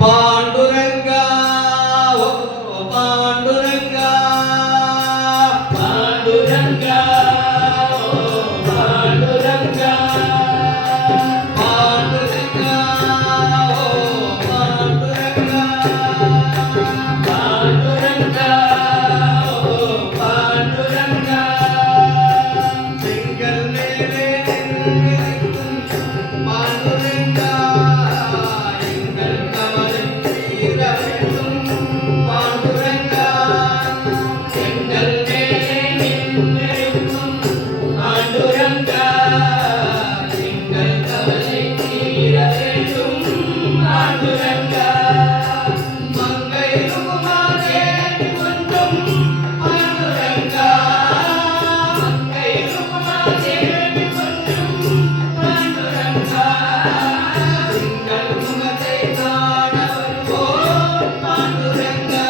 पांडुरंगा ओ पांडुरंगा पांडुरंगा ओ पांडुरंगा पांडुरंगा ओ पांडुरंगा पांडुरंगा ओ पांडुरंगा திங்கள் மேலே பாண்டுரங்கா எங்கள் கவலை தீர வேண்டும் பாண்டுரங்கா எங்கள் மேலே நின்றிருக்கும் பாண்டுரங்கா எங்கள் கவலை தீர வேண்டும் பாண்டுரங்கா மங்கை ரூபமானே கொஞ்சம் பாண்டுரங்கா மங்கை ரூபமானே கொஞ்சம் பாண்டுரங்கா எங்கள் முகத்தை காண வருவோம் பாண்டுரங்கா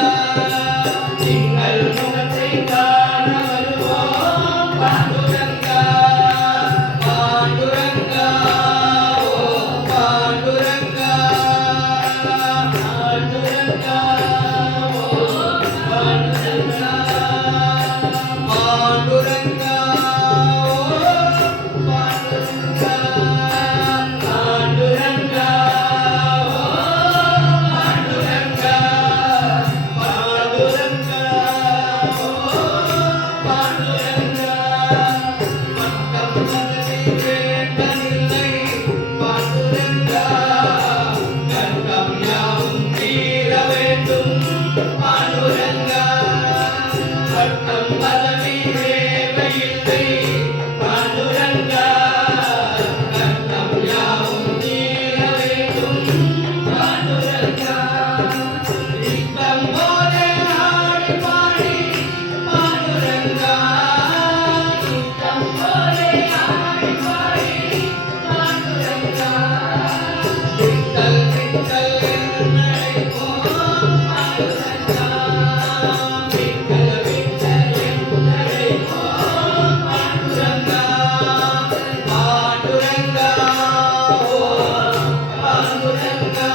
எங்கள் முகத்தை காண வருவோம் பாண்டுரங்கா பாண்டுரங்கா ஓ பாண்டுரங்கா பாண்டுரங்கா ஓ பாண்டுரங்கா பாண்டுரங்கா ஓ பாண்டுரங்கா பாண்டுரங்கா ஓ பாண்டுரங்கா பாண்டுரங்கா ஓ பாண்டுரங்கா பட்டம் பதவி வேண்டதில்லை பாண்டுரங்கா கண்டம் யாவும் தீர வேண்டும் பாண்டுரங்கா பட்டம் பதவி தேவையில்லை பாண்டுரங்கா கண்டம் யாவும் தீர வேண்டும் பாண்டுரங்கா இஷ்டம் போலே ஆடி பாடி பாண்டுரங்கா இஷ்டம் போலே ஆடி பாடி பாண்டுரங்கா விட்டல் விட்டல் என்று நடைபோம் பாண்டுரங்கா விட்டல் விட்டல் என்று நடைபோம் பாண்டுரங்கா பாண்டுரங்கா ஓ பாண்டுரங்கா